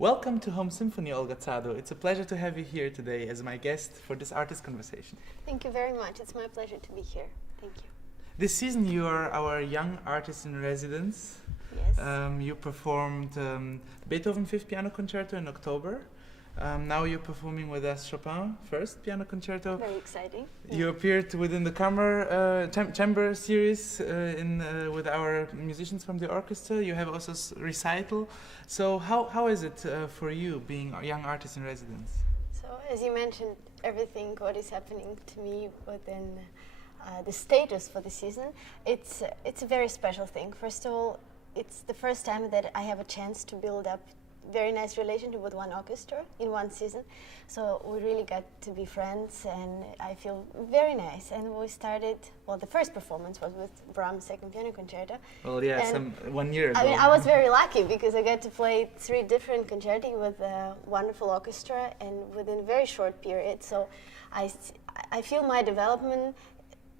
Welcome to HomeSymphony, Olga Zado. It's a pleasure to have you here today as my guest for this artist conversation. Thank you very much. It's my pleasure to be here. Thank you. This season you are our young artist in residence. Yes. You performed Beethoven Fifth Piano Concerto in October. Now you're performing with us Chopin First Piano Concerto. Very exciting. You appeared within the chamber series with our musicians from the orchestra. You have also recital. So how is it for you being a young artist in residence? So as you mentioned, everything what is happening to me within the status for the season, it's a very special thing. First of all, it's the first time that I have a chance to build up very nice relationship with one orchestra in one season. So we really got to be friends and I feel very nice. And we started, well, the first performance was with Brahms' Second Piano Concerto. Well, yeah, 1 year ago. I mean, I was very lucky because I got to play 3 different concerti with a wonderful orchestra and within a very short period. So I feel my development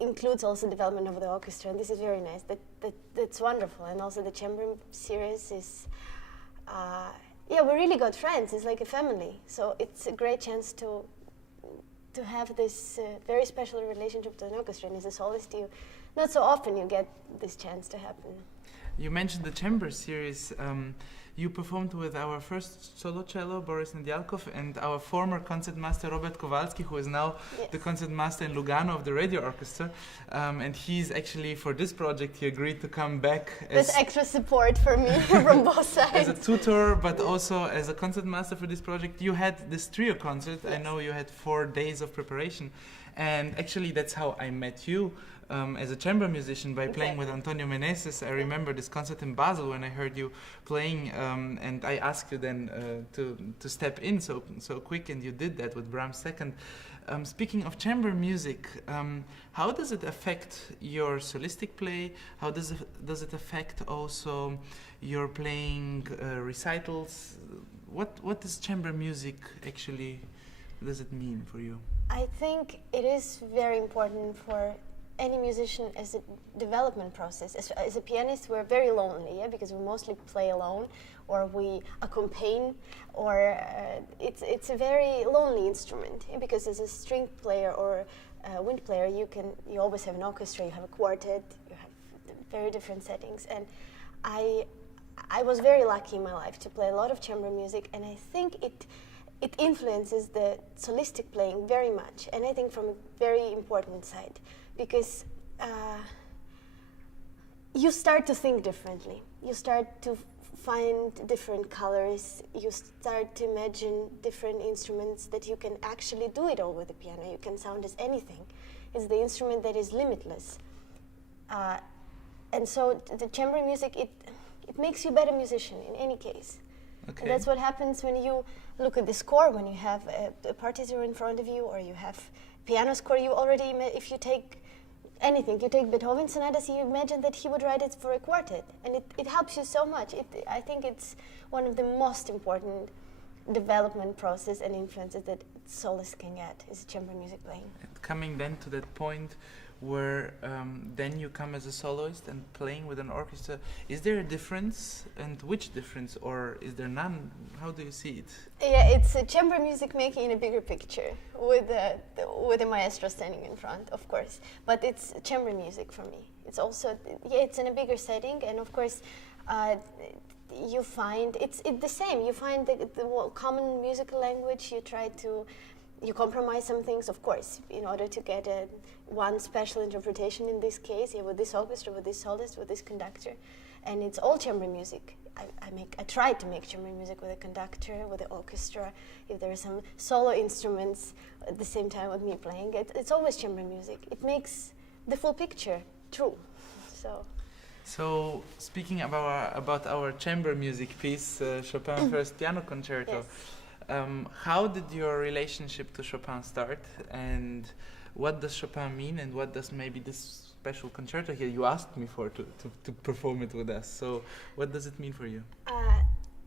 includes also development of the orchestra, and this is very nice. That's wonderful. And also the chamber series is, yeah, we really got friends. It's like a family. So it's a great chance to have this very special relationship to an orchestra. And as a soloist, not so often you get this chance to happen. You mentioned the chamber series. You performed with our first solo cello, Boris Nedialkov, and our former concertmaster, Robert Kowalski, who is now the concertmaster in Lugano of the radio orchestra. And he's actually, for this project, he agreed to come back as extra support for me from both sides. As a tutor, but also as a concertmaster for this project. You had this trio concert. Yes. I know you had 4 days of preparation. And actually, that's how I met you. As a chamber musician by playing with Antonio Meneses. I remember this concert in Basel when I heard you playing, and I asked you then to step in so quick, and you did that with Brahms Second. Speaking of chamber music, how does it affect your solistic play? How does it affect also your playing recitals? What does chamber music actually, does it mean for you? I think it is very important for any musician as a development process. As a pianist, we're very lonely, because we mostly play alone, or we accompany, or it's a very lonely instrument. Because as a string player or a wind player, you always have an orchestra, you have a quartet, you have very different settings. And I was very lucky in my life to play a lot of chamber music, and I think it influences the solistic playing very much, and I think from a very important side. Because you start to think differently. You start to find different colors. You start to imagine different instruments that you can actually do it all with the piano. You can sound as anything. It's the instrument that is limitless. And so the chamber music, it makes you a better musician in any case. Okay. And that's what happens when you look at the score, when you have a partitur in front of you, or you have piano score. You already, if you take anything, you take Beethoven sonatas, you imagine that he would write it for a quartet, and it helps you so much. I think it's one of the most important development process and influences that soloists can get is chamber music playing. And coming then to that point where then you come as a soloist and playing with an orchestra, is there a difference, and which difference, or is there none? How do you see it? Yeah, it's a chamber music making in a bigger picture with a maestro standing in front, of course. But it's chamber music for me. It's also, it's in a bigger setting, and of course, you find it's the same. You find the common musical language. You compromise some things, of course, in order to get one special interpretation in this case, with this orchestra, with this soloist, with this conductor. And it's all chamber music. I try to make chamber music with a conductor, with the orchestra. If there are some solo instruments at the same time with me playing, it's always chamber music. It makes the full picture true. So speaking about our chamber music piece, Chopin First Piano Concerto, yes. How did your relationship to Chopin start, and what does Chopin mean, and what does maybe this special concerto here you asked me for to perform it with us? So what does it mean for you?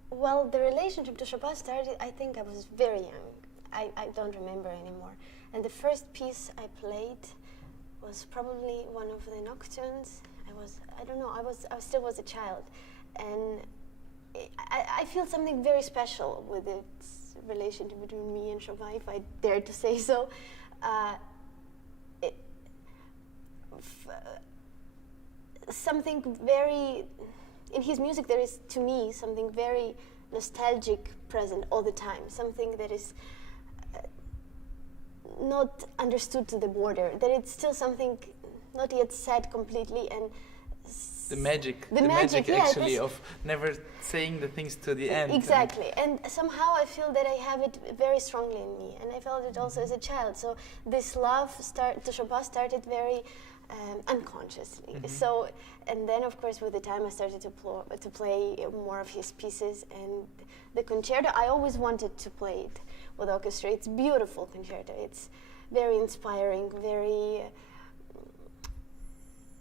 Well, the relationship to Chopin started, I think I was very young. I don't remember anymore. And the first piece I played was probably one of the nocturnes. I still was a child. And I feel something very special with its relationship between me and Chopin, if I dare to say so. Something very, in his music there is, to me, something very nostalgic present all the time, something that is not understood to the border, that it's still something not yet said completely, and the magic yeah, actually of never saying the things to the end. Exactly, and somehow I feel that I have it very strongly in me, and I felt it also as a child. So this love to Chopin started very unconsciously. So, and then of course with the time I started to play more of his pieces, and the concerto, I always wanted to play it with orchestra. It's beautiful concerto. It's very inspiring, very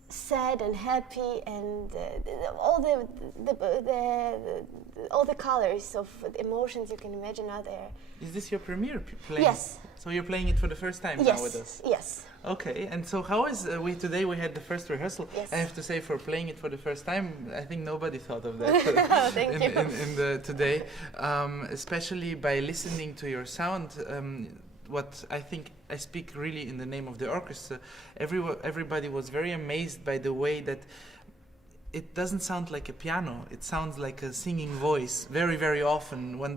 sad and happy, and all the colors of emotions you can imagine are there. Is this your premiere playing? Yes. So you're playing it for the first time now with us? Yes. Okay, and so how is today we had the first rehearsal. Yes. I have to say, for playing it for the first time, I think nobody thought of that Thank you. today, especially by listening to your sound. What I think, I speak really in the name of the orchestra, everybody was very amazed by the way that it doesn't sound like a piano, it sounds like a singing voice very, very often. One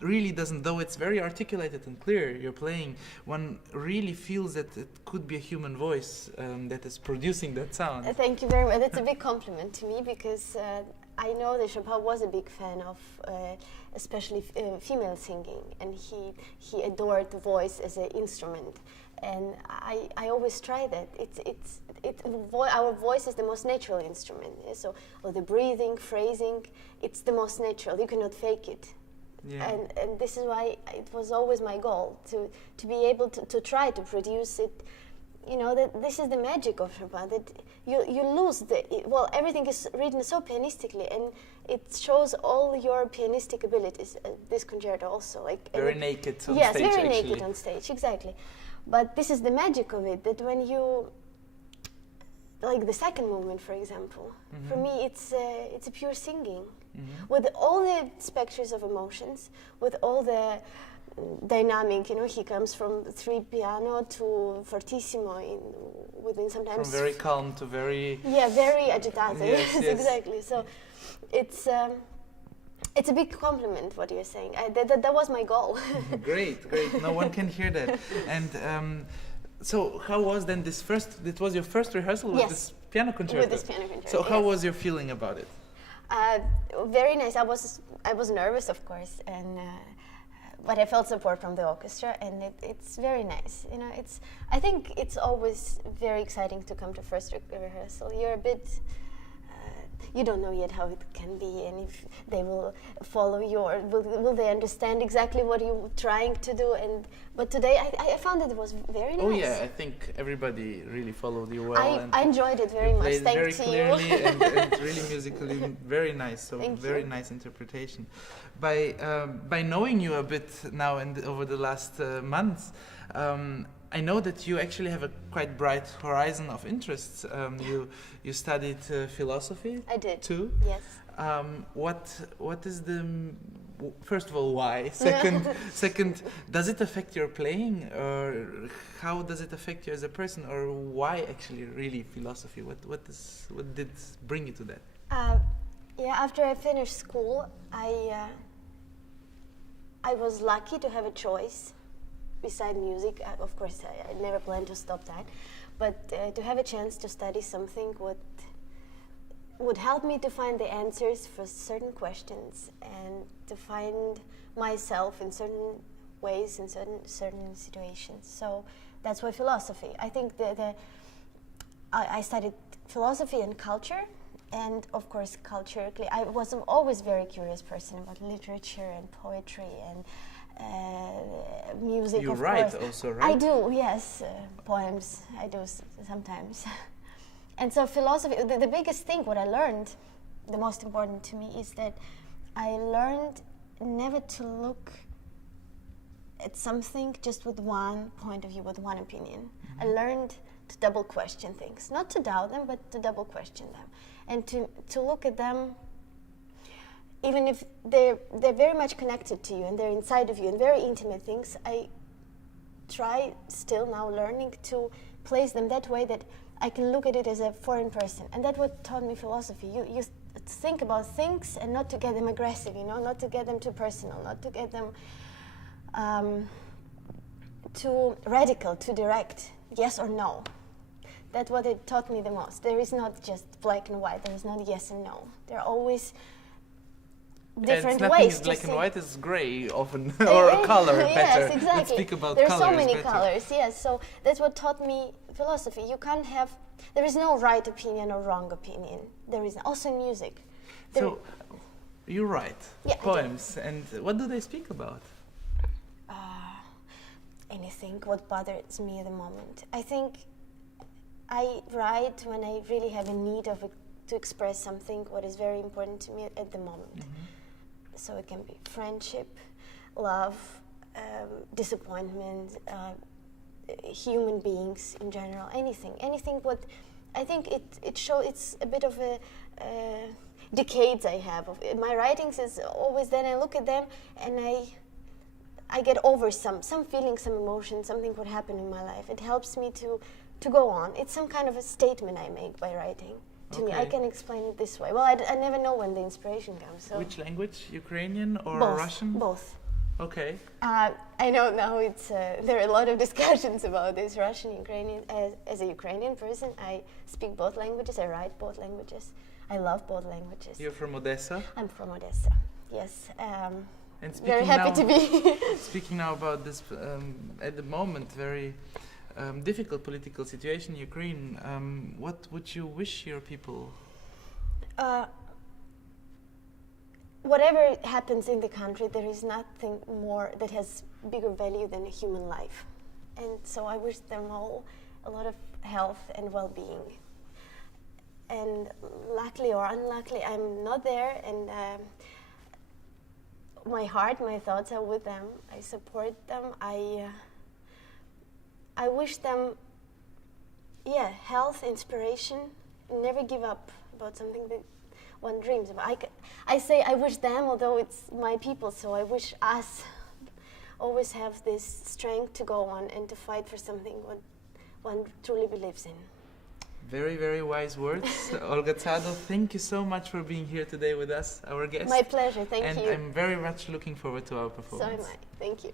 really doesn't, though it's very articulated and clear, you're playing, one really feels that it could be a human voice that is producing that sound. Thank you very much. That's a big compliment to me, because I know that Chopin was a big fan of especially female singing, and he adored the voice as an instrument. And I always try that. Our voice is the most natural instrument. So, the breathing, phrasing, it's the most natural. You cannot fake it. Yeah. And this is why it was always my goal to be able to try to produce it. You know, that this is the magic of Chopin, that you lose everything is written so pianistically, and it shows all your pianistic abilities. This concerto also, like very naked on stage. Yes, very actually. naked on stage, exactly. But this is the magic of it, that when you, like the second movement, for example, for me it's a pure singing, with all the spectrum of emotions, with all the dynamic, he comes from 3 piano to fortissimo within sometimes... From very calm to very... Yeah, very agitato, yes. Exactly. So it's a big compliment what you're saying. That was my goal. Great. No one can hear that. And so how was then it was your first rehearsal with this piano concerto? With this piano concerto, So how was your feeling about it? Very nice. I was nervous, of course, and but I felt support from the orchestra, and it's very nice. I think it's always very exciting to come to first rehearsal. You're a bit, you don't know yet how it can be, and if they will follow will they understand exactly what you're trying to do. But today I found that it was very nice. Oh yeah, I think everybody really followed you well. I enjoyed it very much. Thanks very to clearly you. and really musically very nice. So very nice interpretation. By knowing you a bit now and over the last months, I know that you actually have a quite bright horizon of interests. You studied philosophy. I did too. Yes. What is the first of all, why? Second, does it affect your playing, or how does it affect you as a person, or why actually really philosophy? What did bring you to that? After I finished school, I was lucky to have a choice beside music. Of course, I never planned to stop that, but to have a chance to study something would help me to find the answers for certain questions, and to find myself in certain ways in certain situations. So that's why philosophy. I think I studied philosophy and culture, and of course culturally I was always a very curious person about literature and poetry and music. You of write course. also, right? I do, yes, poems. I do sometimes. And so philosophy, the biggest thing, what I learned, the most important to me, is that I learned never to look at something just with one point of view, with one opinion. I learned to double question things, not to doubt them, but to double question them, and to look at them even if they're very much connected to you and they're inside of you and very intimate things, I try still now learning to place them that way that I can look at it as a foreign person. And that's what taught me philosophy. You think about things and not to get them aggressive, you know, not to get them too personal, not to get them too radical, too direct, yes or no. That's what it taught me the most. There is not just black and white. There is not yes and no. There are always different ways. Black and white is gray often, or a color better. Yes, exactly. Let's speak about there are colors so many better. colors. Yes, so that's what taught me philosophy. You can't have. There is no right opinion or wrong opinion. There is also in music. So you write Yeah, poems, and what do they speak about? Anything what bothers me at the moment. I think I write when I really have a need of to express something what is very important to me at the moment. So it can be friendship, love, disappointment, human beings in general, anything what I think it's a bit of a decades I have of my writings is always then I look at them and I get over some feeling, some emotion, something would happen in my life. It helps me to go on. It's some kind of a statement I make by writing. To me, I can explain it this way. Well, I never know when the inspiration comes. So. Which language? Ukrainian or Both, Russian? Both. Okay. I know now there are a lot of discussions about this Russian, Ukrainian. As a Ukrainian person, I speak both languages. I write both languages. I love both languages. You're from Odessa? I'm from Odessa. Yes. And very happy to be. Speaking now about this, at the moment, very difficult political situation in Ukraine, what would you wish your people? Whatever happens in the country, there is nothing more that has bigger value than a human life. And so I wish them all a lot of health and well-being. And luckily or unluckily, I'm not there, and my heart, my thoughts are with them. I support them. I wish them, health, inspiration. Never give up about something that one dreams about. I say I wish them, although it's my people, so I wish us always have this strength to go on and to fight for something what one truly believes in. Very, very wise words. Olga Zado, thank you so much for being here today with us, our guest. My pleasure, thank you. And I'm very much looking forward to our performance. So am I. Thank you.